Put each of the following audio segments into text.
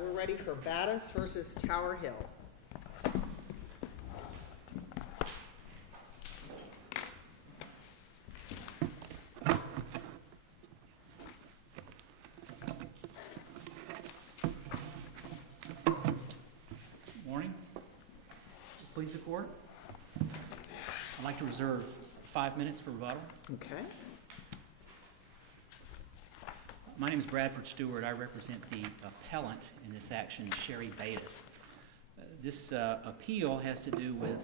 We're ready for Battis versus Tower Hill. Morning. Please the court. I'd like to reserve 5 minutes for rebuttal. Okay. My name is Bradford Stewart. I represent the appellant in this action, Sherry Battis. This appeal has to do with,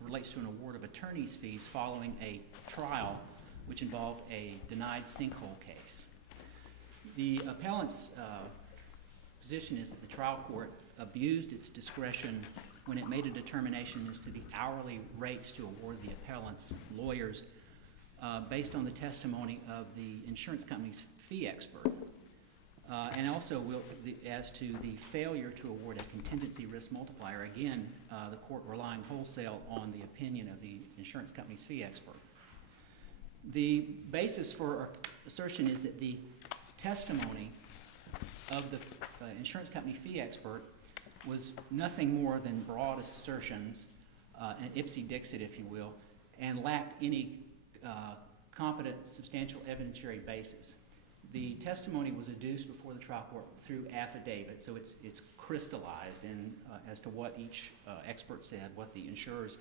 relates to an award of attorney's fees following a trial which involved a denied sinkhole case. The appellant's position is that the trial court abused its discretion when it made a determination as to the hourly rates to award the appellant's lawyers based on the testimony of the insurance company's fee expert, and also as to the failure to award a contingency risk multiplier. Again, the court relying wholesale on the opinion of the insurance company's fee expert. The basis for our assertion is that the testimony of the insurance company fee expert was nothing more than broad assertions, an ipsy-dixit, if you will, and lacked any competent, substantial evidentiary basis. The testimony was adduced before the trial court through affidavit, so it's crystallized in as to what each expert said, what the insurer's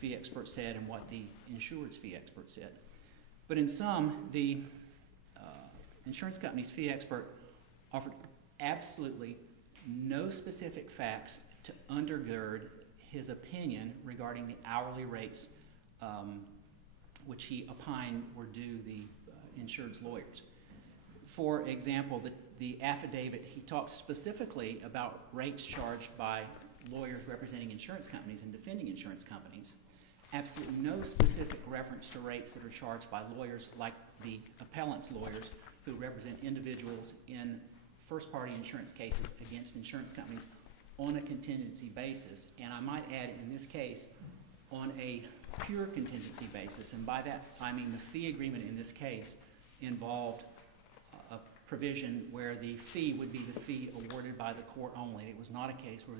fee expert said, and what the insured's fee expert said. But in sum, the insurance company's fee expert offered absolutely no specific facts to undergird his opinion regarding the hourly rates which he opined were due the insured's lawyers. For example, the affidavit, he talks specifically about rates charged by lawyers representing insurance companies and defending insurance companies. Absolutely no specific reference to rates that are charged by lawyers like the appellant's lawyers who represent individuals in first-party insurance cases against insurance companies on a contingency basis. And I might add, in this case, on a pure contingency basis. And by that, I mean the fee agreement in this case involved a provision where the fee would be the fee awarded by the court only. It was not a case where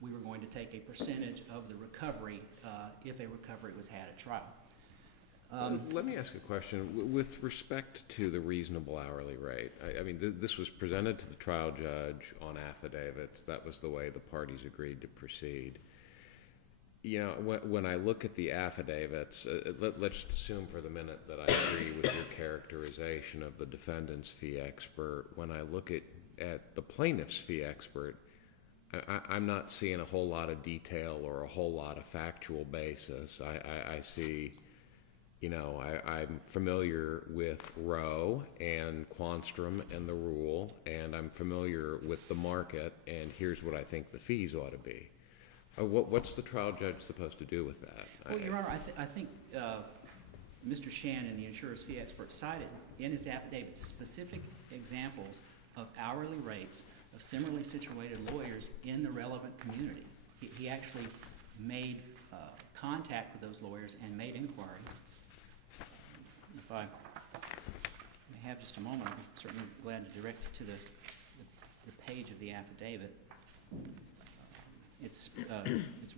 we were going to take a percentage of the recovery if a recovery was had at trial. Let me ask a question. With respect to the reasonable hourly rate, I mean, this was presented to the trial judge on affidavits. That was the way the parties agreed to proceed. You know, when I look at the affidavits, let's assume for the minute that I agree with your characterization of the defendant's fee expert. When I look at the plaintiff's fee expert, I'm not seeing a whole lot of detail or a whole lot of factual basis. I see, you know, I'm familiar with Roe and Quanstrom and the rule, and I'm familiar with the market, and here's what I think the fees ought to be. What's the trial judge supposed to do with that? Well, Your Honor, I think Mr. Shannon, the insurer's fee expert, cited in his affidavit specific examples of hourly rates of similarly situated lawyers in the relevant community. He actually made contact with those lawyers and made inquiry. If I may have just a moment, I'm certainly glad to direct you to the page of the affidavit. It's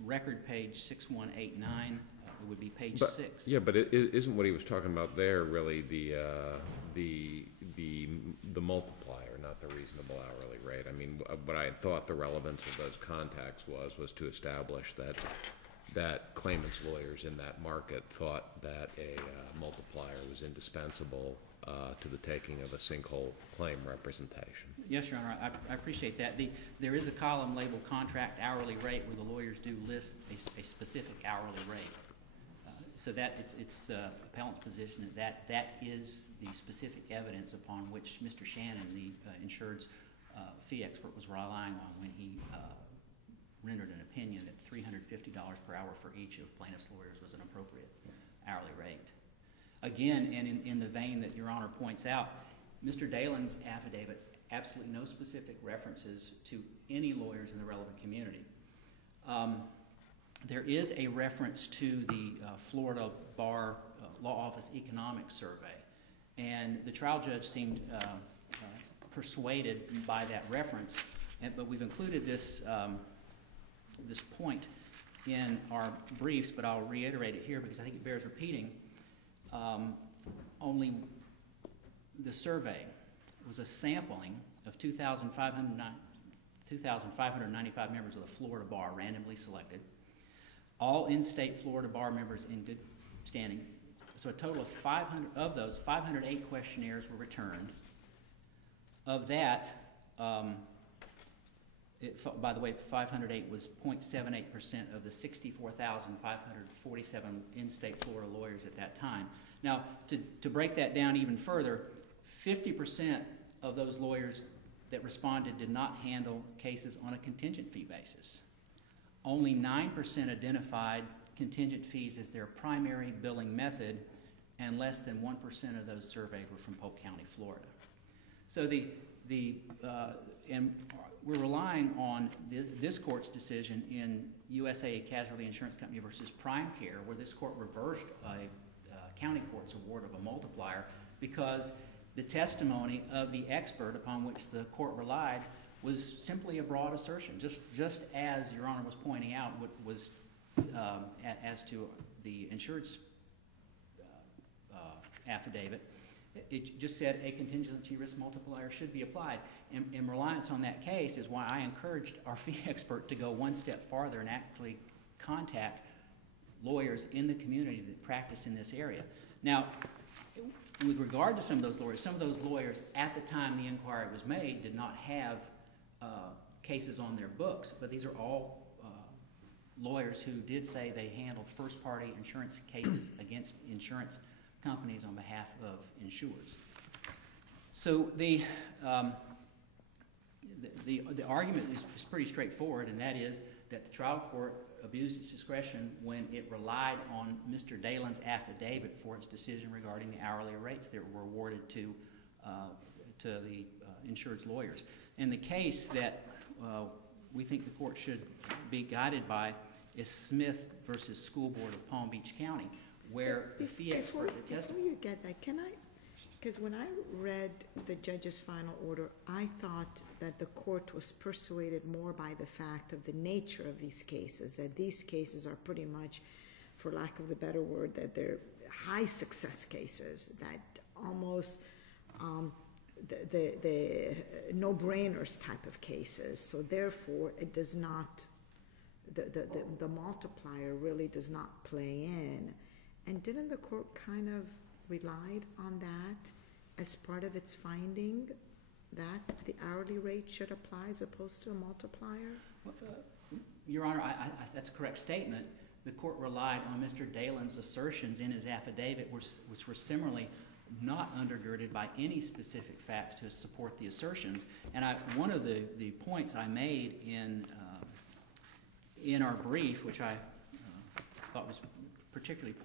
record page 6189. It would be page 6. Yeah, but isn't what he was talking about there really the multiplier, not the reasonable hourly rate? I mean, what I had thought the relevance of those contacts was to establish that claimant's lawyers in that market thought that a multiplier was indispensable to the taking of a sinkhole claim representation. Yes, Your Honor, I appreciate that. There is a column labeled contract hourly rate where the lawyers do list a specific hourly rate. So that it's appellant's position that is the specific evidence upon which Mr. Shannon, the insured's fee expert, was relying on when he rendered an opinion that $350 per hour for each of plaintiff's lawyers was an appropriate hourly rate. Again, and in the vein that Your Honor points out, Mr. Dalen's affidavit, absolutely no specific references to any lawyers in the relevant community. There is a reference to the Florida Bar Law Office Economic Survey, and the trial judge seemed persuaded by that reference. But we've included this, this point in our briefs, but I'll reiterate it here because I think it bears repeating. Only the survey was a sampling of 2,595 members of the Florida Bar, randomly selected, all in-state Florida Bar members in good standing. So a total of 500, of those, 508 questionnaires were returned. Of that, by the way, 508 was 0.78% of the 64,547 in-state Florida lawyers at that time. Now, to break that down even further, 50% of those lawyers that responded did not handle cases on a contingent fee basis. Only 9% identified contingent fees as their primary billing method, and less than 1% of those surveyed were from Polk County, Florida. So and we're relying on this court's decision in USA Casualty Insurance Company versus Prime Care, where this court reversed a county court's award of a multiplier because the testimony of the expert upon which the court relied was simply a broad assertion, just as Your Honor was pointing out, what was as to the insured's affidavit. It just said a contingency risk multiplier should be applied. And reliance on that case is why I encouraged our fee expert to go one step farther and actually contact lawyers in the community that practice in this area. Now, with regard to some of those lawyers at the time the inquiry was made did not have cases on their books, but these are all lawyers who did say they handled first-party insurance cases against insurance companies on behalf of insureds. So the argument is pretty straightforward, and that is that the trial court abused its discretion when it relied on Mr. Dalen's affidavit for its decision regarding the hourly rates that were awarded to the insured's lawyers. And the case that we think the court should be guided by is Smith versus School Board of Palm Beach County, where the fee expert that testified. Before you get that, can I, because when I read the judge's final order, I thought that the court was persuaded more by the fact of the nature of these cases, that these cases are pretty much, for lack of the better word, that they're high success cases, that almost the no-brainers type of cases. So therefore, it does not, the multiplier really does not play in. And didn't the court kind of relied on that as part of its finding, that the hourly rate should apply as opposed to a multiplier? Your Honor, that's a correct statement. The court relied on Mr. Dalen's assertions in his affidavit, which were similarly not undergirded by any specific facts to support the assertions. And one of the points I made in our brief, which I thought was particularly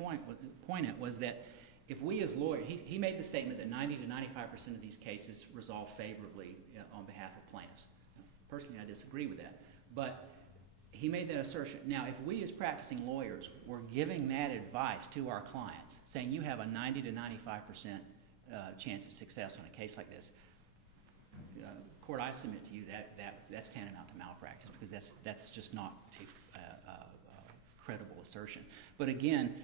poignant, was that if we as lawyers, he made the statement that 90 to 95% of these cases resolve favorably on behalf of plaintiffs. Personally, I disagree with that, but he made that assertion. Now, if we as practicing lawyers were giving that advice to our clients, saying you have a 90 to 95% chance of success on a case like this, court, I submit to you that's tantamount to malpractice, because that's just not a credible assertion. But again,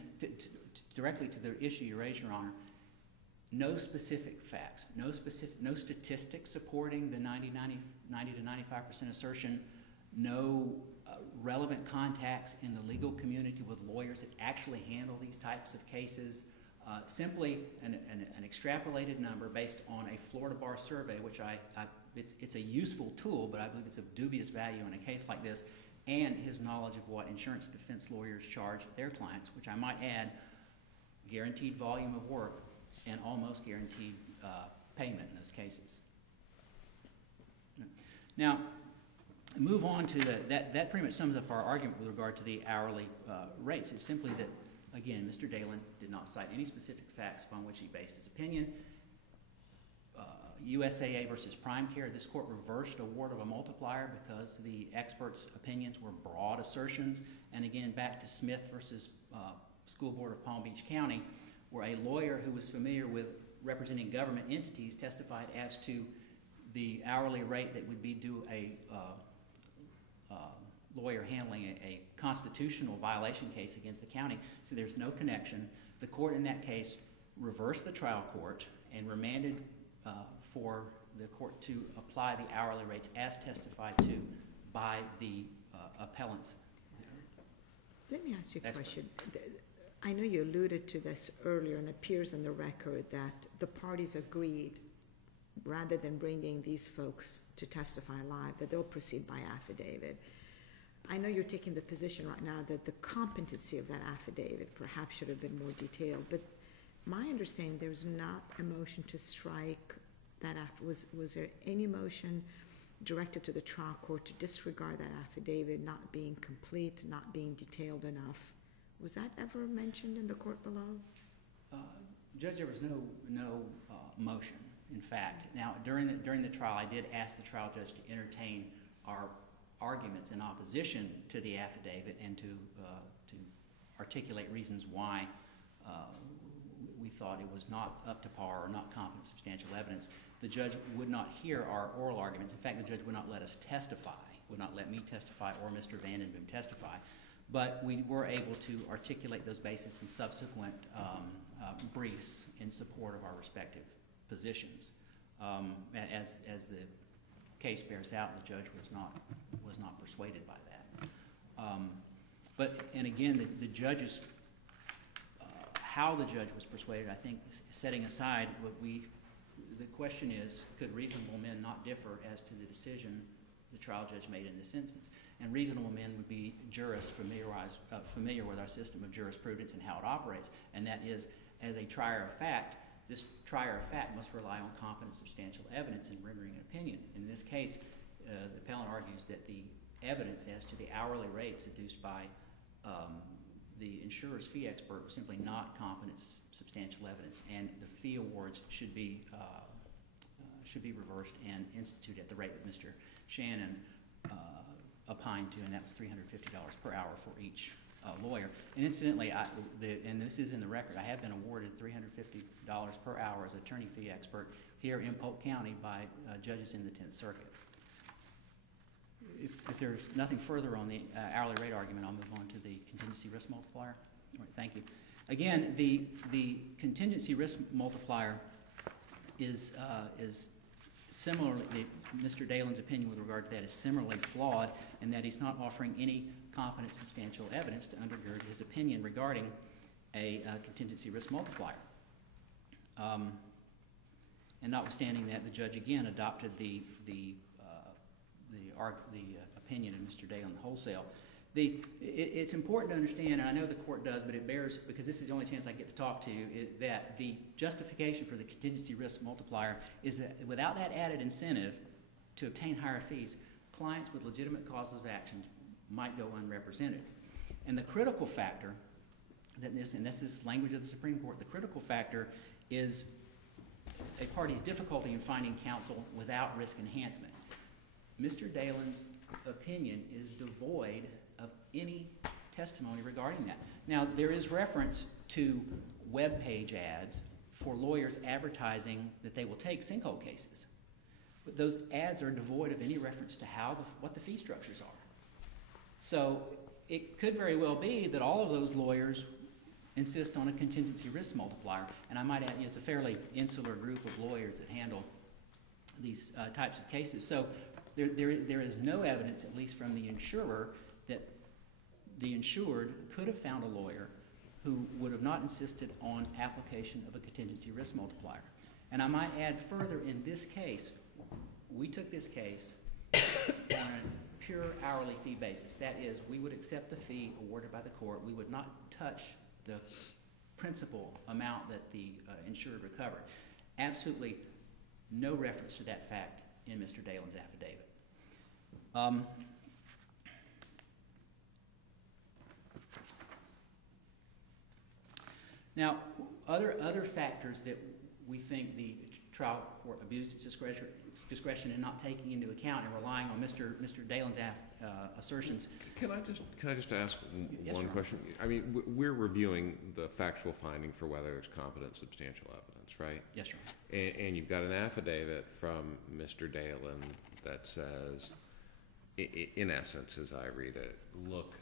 directly to the issue you raised, Your Honor, no specific facts, no statistics supporting the 90 to 95% assertion, no relevant contacts in the legal community with lawyers that actually handle these types of cases, simply an extrapolated number based on a Florida Bar survey, which it's a useful tool, but I believe it's of dubious value in a case like this, and his knowledge of what insurance defense lawyers charge their clients, which I might add, guaranteed volume of work and almost guaranteed payment in those cases. Now, move on to that pretty much sums up our argument with regard to the hourly rates. It's simply that, again, Mr. Dalen did not cite any specific facts upon which he based his opinion. USAA versus Prime Care, this court reversed award of a multiplier because the experts' opinions were broad assertions. And again, back to Smith versus School Board of Palm Beach County, where a lawyer who was familiar with representing government entities testified as to the hourly rate that would be due a lawyer handling a constitutional violation case against the county. So there's no connection. The court in that case reversed the trial court and remanded for the court to apply the hourly rates as testified to by the appellants. Let me ask you a question. I know you alluded to this earlier, and it appears in the record that the parties agreed, rather than bringing these folks to testify live, that they'll proceed by affidavit. I know you're taking the position right now that the competency of that affidavit perhaps should have been more detailed, but my understanding, there's not a motion to strike that. Was there any motion directed to the trial court to disregard that affidavit not being complete, not being detailed enough? Was that ever mentioned in the court below? Judge, there was no motion, in fact. Now, during the trial, I did ask the trial judge to entertain our arguments in opposition to the affidavit and to articulate reasons why we thought it was not up to par or not competent substantial evidence. The judge would not hear our oral arguments. In fact, the judge would not let us testify, would not let me testify or Mr. Vandenboom testify. But we were able to articulate those bases in subsequent briefs in support of our respective positions. As the case bears out, the judge was not persuaded by that. And again, the judge's how the judge was persuaded, I think, setting aside the question is, could reasonable men not differ as to the decision the trial judge made in this instance? And reasonable men would be jurists familiar with our system of jurisprudence and how it operates, and that is, as a trier of fact, this trier of fact must rely on competent substantial evidence in rendering an opinion. In this case, the appellant argues that the evidence as to the hourly rates adduced by the insurer's fee expert was simply not competent substantial evidence, and the fee awards should be reversed and instituted at the rate that Mr. Shannon opined to, and that was $350 per hour for each lawyer. And incidentally, and this is in the record, I have been awarded $350 per hour as attorney fee expert here in Polk County by judges in the 10th Circuit. If there's nothing further on the hourly rate argument, I'll move on to the contingency risk multiplier. All right, thank you. Again, the contingency risk multiplier is similarly, Mr. Dalen's opinion with regard to that is similarly flawed in that he's not offering any competent substantial evidence to undergird his opinion regarding a contingency risk multiplier. And notwithstanding that, the judge again adopted the opinion of Mr. Dalen wholesale. It's important to understand, and I know the court does, but it bears, because this is the only chance I get to talk to you, that the justification for the contingency risk multiplier is that without that added incentive to obtain higher fees, clients with legitimate causes of action might go unrepresented. And the critical factor, and this is language of the Supreme Court, the critical factor is a party's difficulty in finding counsel without risk enhancement. Mr. Dalen's opinion is devoid of any testimony regarding that. Now, there is reference to web page ads for lawyers advertising that they will take sinkhole cases, but those ads are devoid of any reference to what the fee structures are. So it could very well be that all of those lawyers insist on a contingency risk multiplier, and I might add, it's a fairly insular group of lawyers that handle these types of cases. So there is no evidence, at least from the insurer, that the insured could have found a lawyer who would have not insisted on application of a contingency risk multiplier. And I might add further, in this case, we took this case on a pure hourly fee basis. That is, we would accept the fee awarded by the court. We would not touch the principal amount that the insured recovered. Absolutely no reference to that fact in Mr. Dalen's affidavit. Now, other factors that we think the trial court abused its discretion in not taking into account and relying on Mr. Dalen's assertions. Can I just ask Yes, one sir. question? I mean, we're reviewing the factual finding for whether there's competent substantial evidence, right? Yes, sir. And you've got an affidavit from Mr. Dalen that says, in essence, as I read it, look,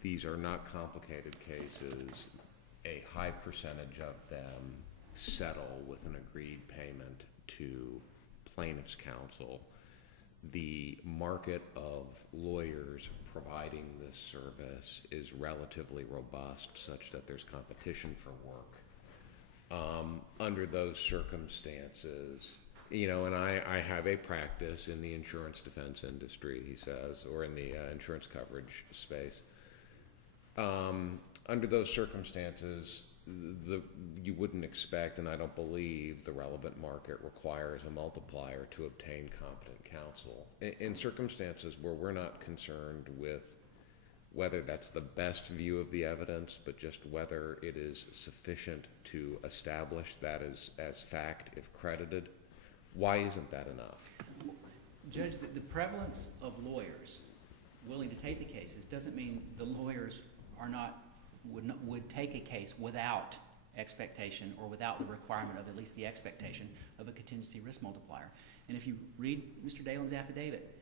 these are not complicated cases. A high percentage of them settle with an agreed payment to plaintiff's counsel. The market of lawyers providing this service is relatively robust, such that there's competition for work. Under those circumstances, and I have a practice in the insurance defense industry, he says, or in the insurance coverage space. Under those circumstances, you wouldn't expect, and I don't believe the relevant market requires a multiplier to obtain competent counsel. In circumstances where we're not concerned with whether that's the best view of the evidence, but just whether it is sufficient to establish that as fact if credited, why isn't that enough? Judge, the prevalence of lawyers willing to take the cases doesn't mean the lawyers would take a case without expectation or without the requirement of at least the expectation of a contingency risk multiplier. And if you read Mr. Dalen's affidavit,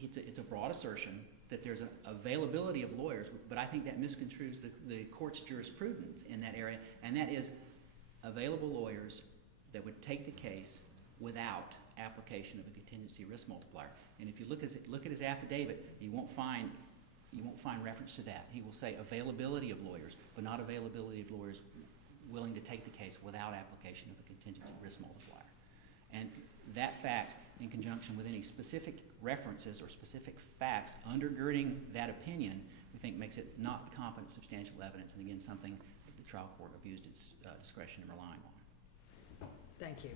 it's a broad assertion that there's an availability of lawyers, but I think that misconstrues the court's jurisprudence in that area, and that is available lawyers that would take the case without application of a contingency risk multiplier. And if you look at his affidavit, you won't find reference to that. He will say availability of lawyers, but not availability of lawyers willing to take the case without application of a contingency risk multiplier. And that fact, in conjunction with any specific references or specific facts undergirding that opinion, we think makes it not competent substantial evidence, and again, something that the trial court abused its discretion in relying on. Thank you.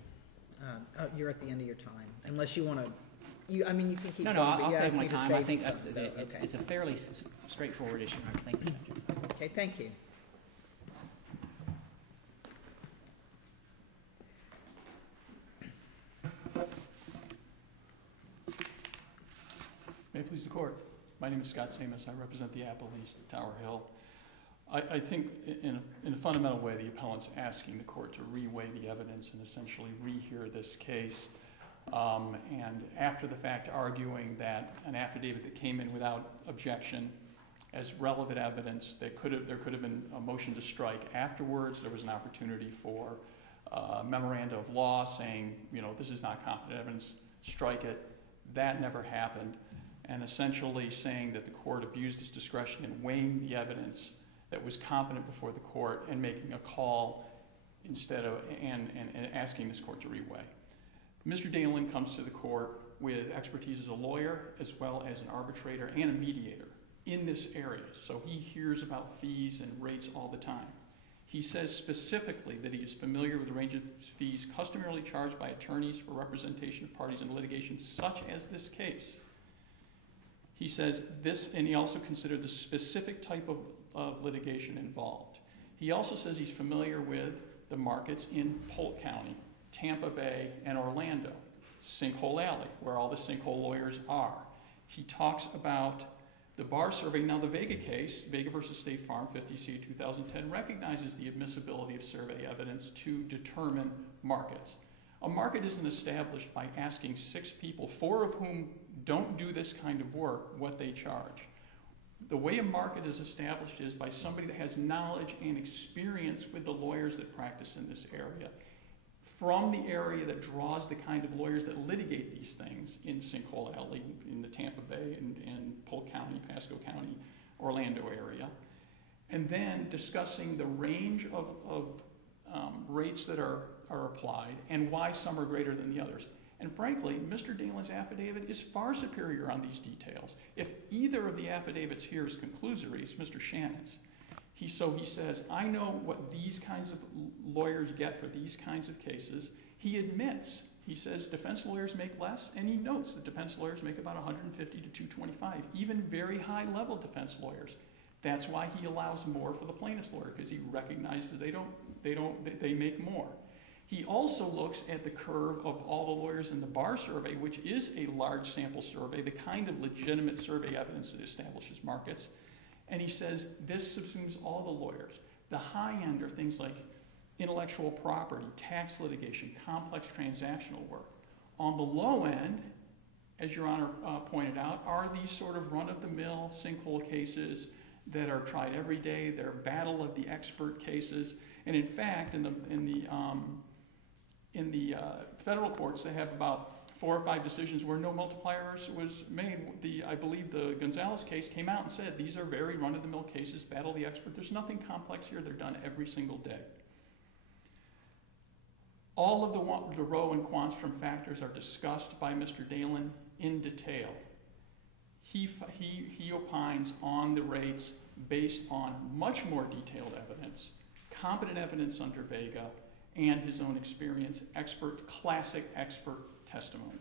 You're at the end of your time, unless you want to. You can keep No, going, but I'll you save asked my me to time. save I think some, so, okay. it's a fairly straightforward issue. All right, thank you, Judge. Okay, thank you. May it please the court. My name is Scott Samus. I represent the Appalachian Tower Hill. I think in a fundamental way, the appellant's asking the court to reweigh the evidence and essentially rehear this case. And after the fact, arguing that an affidavit that came in without objection as relevant evidence, there could have been a motion to strike afterwards. There was an opportunity for memoranda of law saying, this is not competent evidence, strike it. That never happened. And essentially saying that the court abused its discretion in weighing the evidence that was competent before the court and making a call instead of, and asking this court to reweigh. Mr. Dalen comes to the court with expertise as a lawyer, as well as an arbitrator and a mediator in this area. So he hears about fees and rates all the time. He says specifically that he is familiar with the range of fees customarily charged by attorneys for representation of parties in litigation such as this case. He says this, and he also considered the specific type of litigation involved. He also says he's familiar with the markets in Polk County, Tampa Bay, and Orlando, Sinkhole Alley, where all the sinkhole lawyers are. He talks about the bar survey. Now, the Vega case, Vega versus State Farm, 50C 2010, recognizes the admissibility of survey evidence to determine markets. A market isn't established by asking 6 people, 4 of whom don't do this kind of work, what they charge. The way a market is established is by somebody that has knowledge and experience with the lawyers that practice in this area, from the area that draws the kind of lawyers that litigate these things in Sinkhole Alley, in the Tampa Bay and Polk County, Pasco County, Orlando area, and then discussing the range of rates that are applied and why some are greater than the others. And frankly, Mr. Dalen's affidavit is far superior on these details. If either of the affidavits here is conclusory, it's Mr. Shannon's. He says, I know what these kinds of lawyers get for these kinds of cases. He admits, he says defense lawyers make less, and he notes that defense lawyers make about $150 to $225, even very high-level defense lawyers. That's why he allows more for the plaintiff's lawyer, because he recognizes they make more. He also looks at the curve of all the lawyers in the bar survey, which is a large sample survey, the kind of legitimate survey evidence that establishes markets. And he says this subsumes all the lawyers. The high end are things like intellectual property, tax litigation, complex transactional work. On the low end, as Your Honor pointed out, are these sort of run-of-the-mill sinkhole cases that are tried every day. They're battle of the expert cases. And in fact, in the federal courts, they have about 4 or 5 decisions where no multipliers was made. I believe the Gonzalez case came out and said, these are very run-of-the-mill cases, battle of the expert. There's nothing complex here. They're done every single day. All of the Roe and Quanstrom factors are discussed by Mr. Dalen in detail. He opines on the rates based on much more detailed evidence, competent evidence under Vega, and his own experience, classic expert testimony.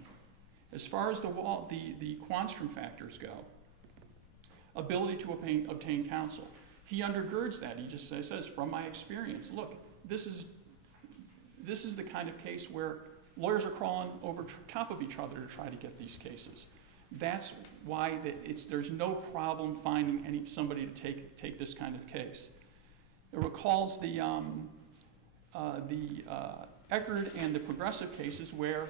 As far as the Quanstrom factors go, ability to obtain counsel, he undergirds that. He just says, from my experience, look, this is the kind of case where lawyers are crawling over top of each other to try to get these cases. That's why there's no problem finding somebody to take this kind of case. It recalls the Eckerd and the Progressive cases where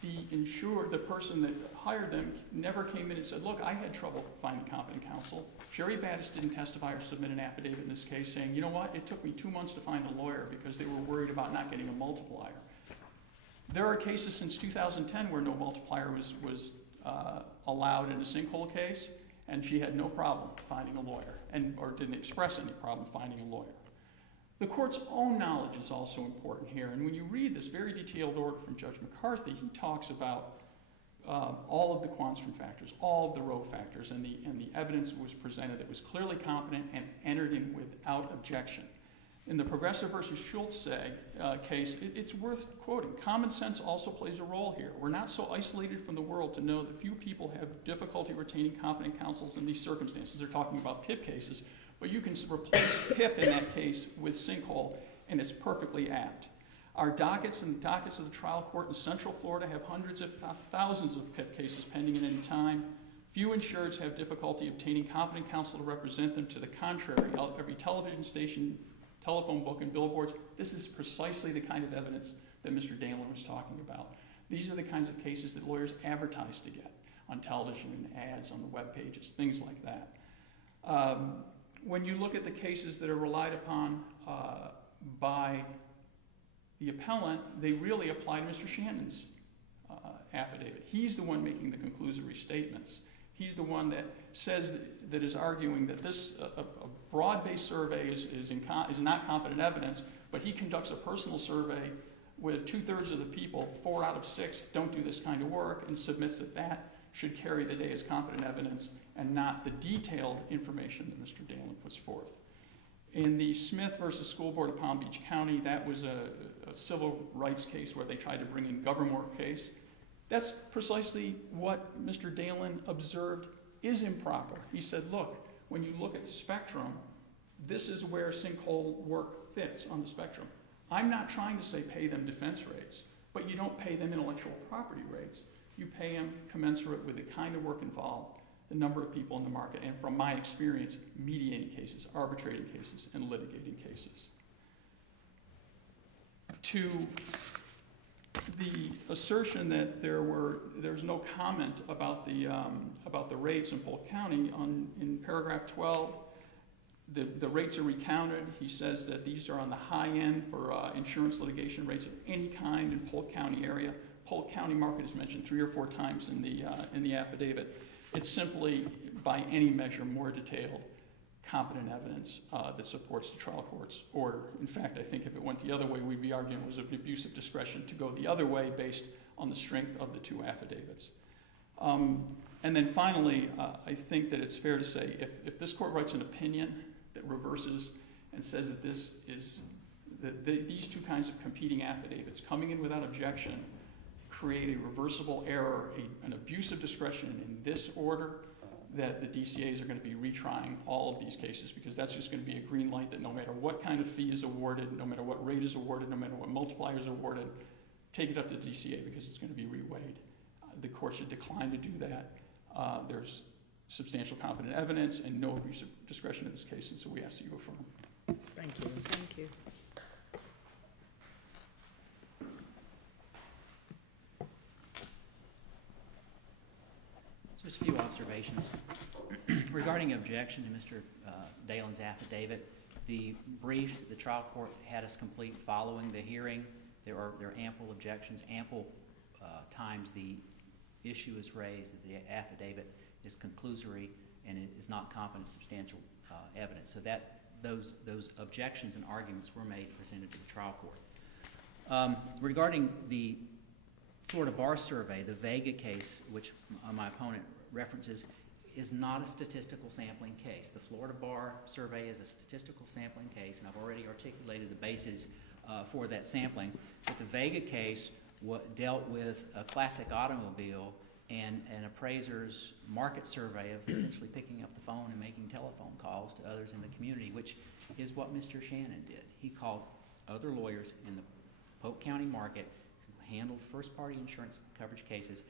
the person that hired them never came in and said, look, I had trouble finding competent counsel. Sherry Battis didn't testify or submit an affidavit in this case saying, you know what, it took me 2 months to find a lawyer because they were worried about not getting a multiplier. There are cases since 2010 where no multiplier was allowed in a Sinkhole case, and she had no problem finding a lawyer, or didn't express any problem finding a lawyer. The court's own knowledge is also important here, and when you read this very detailed order from Judge McCarthy, he talks about all of the Quanstrom factors, all of the Roe factors, and the evidence that was presented that was clearly competent and entered in without objection. In the Progressive versus Schultz case, it's worth quoting. Common sense also plays a role here. We're not so isolated from the world to know that few people have difficulty retaining competent counsels in these circumstances. They're talking about PIP cases, but you can replace PIP in that case with Sinkhole, and it's perfectly apt. Our dockets and the dockets of the trial court in Central Florida have hundreds if not thousands of PIP cases pending at any time. Few insureds have difficulty obtaining competent counsel to represent them. To the contrary, every television station, telephone book, and billboards, this is precisely the kind of evidence that Mr. Dalen was talking about. These are the kinds of cases that lawyers advertise to get on television and ads on the web pages, things like that. When you look at the cases that are relied upon by the appellant, they really apply to Mr. Shannon's affidavit. He's the one making the conclusory statements. He's the one that says that is arguing that this a broad-based survey is not competent evidence, but he conducts a personal survey with 2/3 of the people, 4 out of 6, don't do this kind of work, and submits that should carry the day as competent evidence and not the detailed information that Mr. Dalen puts forth. In the Smith versus School Board of Palm Beach County, that was a civil rights case where they tried to bring in Govermore case. That's precisely what Mr. Dalen observed is improper. He said, look, when you look at the spectrum, this is where Sinkhole work fits on the spectrum. I'm not trying to say pay them defense rates, but you don't pay them intellectual property rates. You pay them commensurate with the kind of work involved, the number of people in the market, and from my experience, mediating cases, arbitrating cases, and litigating cases. To the assertion that there's no comment about the rates in Polk County, in paragraph 12, the rates are recounted. He says that these are on the high end for insurance litigation rates of any kind in Polk County area. Polk County market is mentioned 3 or 4 times in the affidavit. It's simply, by any measure, more detailed, competent evidence that supports the trial court's order. In fact, I think if it went the other way, we'd be arguing it was an abuse of discretion to go the other way based on the strength of the 2 affidavits. And then finally, I think that it's fair to say if this court writes an opinion that reverses and says that these 2 kinds of competing affidavits coming in without objection create a reversible error, an abuse of discretion in this order, that the DCAs are going to be retrying all of these cases, because that's just going to be a green light that no matter what kind of fee is awarded, no matter what rate is awarded, no matter what multiplier is awarded, take it up to DCA because it's going to be reweighed. The court should decline to do that. There's substantial competent evidence and no abuse of discretion in this case, and so we ask that you affirm. Thank you. Thank you. Just a few observations. Regarding objection to Mr. Dalen's affidavit, the briefs that the trial court had us complete following the hearing, there are ample objections, ample times the issue is raised that the affidavit is conclusory and it is not competent substantial evidence. So that those objections and arguments were made, presented to the trial court. Regarding the Florida Bar Survey, the Vega case, which my opponent references, is not a statistical sampling case. The Florida Bar Survey is a statistical sampling case, and I've already articulated the basis for that sampling. But the Vega case dealt with a classic automobile and an appraiser's market survey of essentially picking up the phone and making telephone calls to others in the community, which is what Mr. Shannon did. He called other lawyers in the Polk County market who handled first-party insurance coverage cases,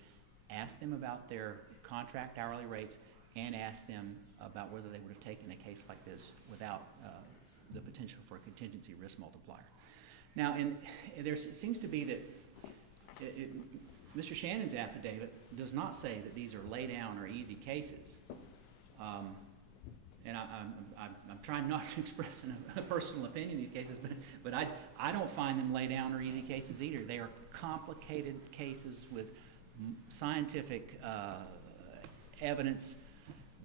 asked them about their contract hourly rates, and asked them about whether they would have taken a case like this without the potential for a contingency risk multiplier. Now, and there seems to be that Mr. Shannon's affidavit does not say that these are lay-down or easy cases. And I'm trying not to express a personal opinion in these cases, but I don't find them lay-down or easy cases either. They are complicated cases with scientific evidence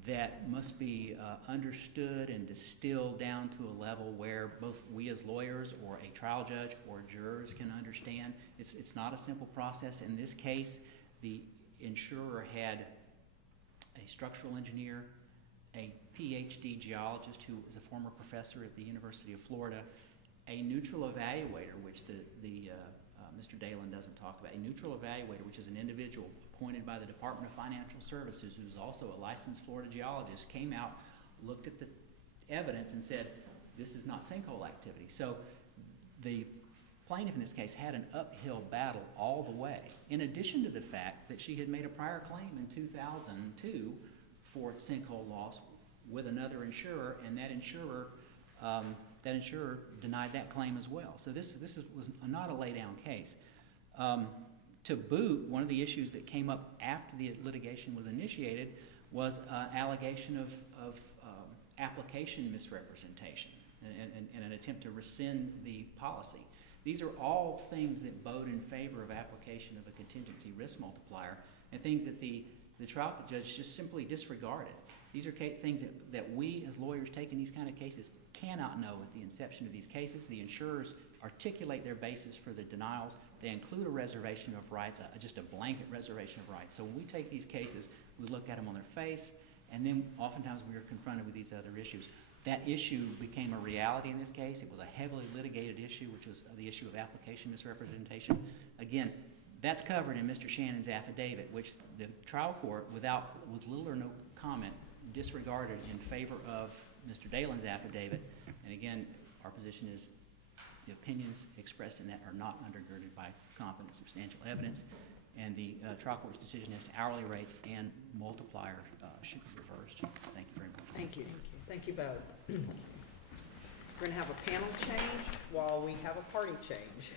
that must be understood and distilled down to a level where both we as lawyers or a trial judge or jurors can understand. It's not a simple process. In this case, the insurer had a structural engineer, a PhD geologist who was a former professor at the University of Florida, a neutral evaluator, which Mr. Dalen doesn't talk about, a neutral evaluator, which is an individual appointed by the Department of Financial Services, who's also a licensed Florida geologist, came out, looked at the evidence, and said, this is not sinkhole activity. So the plaintiff in this case had an uphill battle all the way, in addition to the fact that she had made a prior claim in 2002 for sinkhole loss with another insurer, and that insurer denied that claim as well. So this was not a lay-down case. To boot, one of the issues that came up after the litigation was initiated was allegation of application misrepresentation and an attempt to rescind the policy. These are all things that bode in favor of application of a contingency risk multiplier, and things that the trial judge just simply disregarded. These are things that we as lawyers taking these kind of cases cannot know at the inception of these cases. The insurers articulate their basis for the denials. They include a reservation of rights, just a blanket reservation of rights. So when we take these cases, we look at them on their face, and then oftentimes we are confronted with these other issues. That issue became a reality in this case. It was a heavily litigated issue, which was the issue of application misrepresentation. Again, that's covered in Mr. Shannon's affidavit, which the trial court, with little or no comment, disregarded in favor of Mr. Dalen's affidavit. And again, our position is the opinions expressed in that are not undergirded by competent substantial evidence, and the trial court's decision as to hourly rates and multiplier should be reversed. Thank you very much. Thank you. Thank you both. We're going to have a panel change while we have a party change.